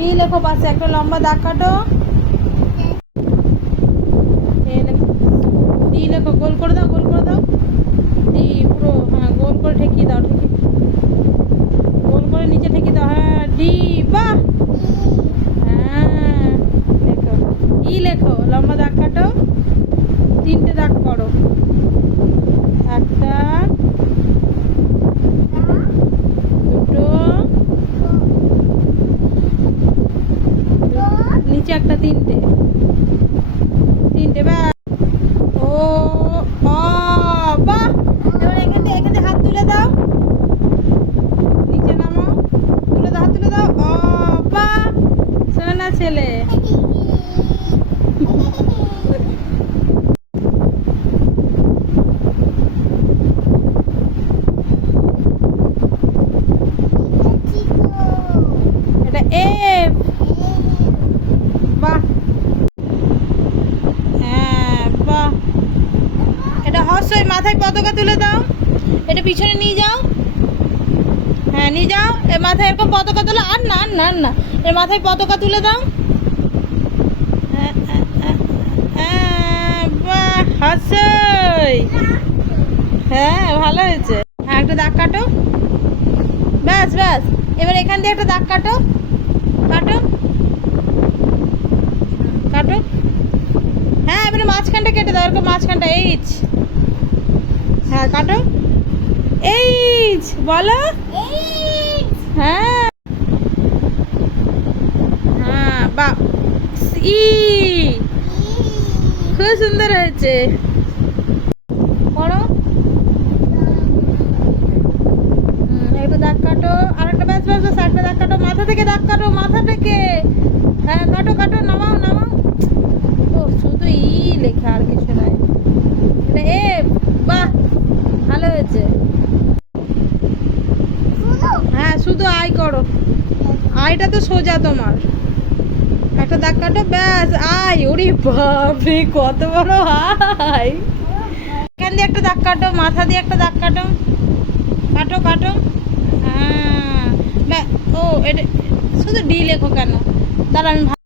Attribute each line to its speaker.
Speaker 1: D লেখো পাশে একটা লম্বা দাগ কাটো। ডি লেখো গোল করে দাও, গোল করে দাও। ডি পুরো হ্যাঁ গোল করে ঠেকিয়ে দাও, ঠেকিয়ে গোল করে নিচে ঠেকিয়ে দাও হ্যাঁ ডি বাহ হ্যাঁ লেখো। ই লেখো, লম্বা দাগ কাটো। তিনটে দাগ করো একটা দুটো নিচে একটা তিনটে। তিনটে, ব্যাস। ও এবার এখান থেকে হাত তুলে দাও। নিচে তুলে দাও, হাত তুলে দাও। অ ছেলে এটা এফ বাহ হ্যাঁ বাহ হর্ষই মাথায় পতাকা তুলে দাও। এটা পিছনে নিয়ে যাও। হ্যাঁ নিয়ে যাও। এর মাথায় এরকম পতাকা তুলে। আর না না না। এর মাথায় পতাকা তুলে দাও। হ্যাঁ, হ্যাঁ ভালো হয়েছে। হ্যাঁ একটা দাগ কাটো। ব্যাস ব্যাস। এবার এখান দিয়ে একটা দাগ কাটো। কাটো। কাটো। হ্যাঁ এবারে মাঝখানটা কেটে দাও। এরকম মাঝখানটা এইচ হ্যাঁ কাটো। এইচ বলো। হ্যাঁ। হ্যাঁ বা ই। খুব সুন্দর হয়েছে। হুম, একটু দাগ কাটো। আর একটা ব্যাস ব্যাস ব্যাস একটা দাগ কাটো। মাথা থেকে দাগ কাটো মাথা থেকে। হ্যাঁ কাটো কাটো নামাও নামাও ও শুধু ই লেখা আর কিছু নাই এটা এ বাহ ভালো হয়েছে হ্যাঁ শুধু আয় করো। আয়টা তো সোজা তোমার। একটা দাগ কাটো, ব্যাস, আয়। ওরে বাপরে, কত বড় আয়। এখান দিয়ে একটা দাগ কাটো, মাথা দিয়ে একটা দাগ কাটো। কাটো কাটো। হ্যাঁ। ও, এটা শুধু ডি লেখো কেন? তাহলে আমি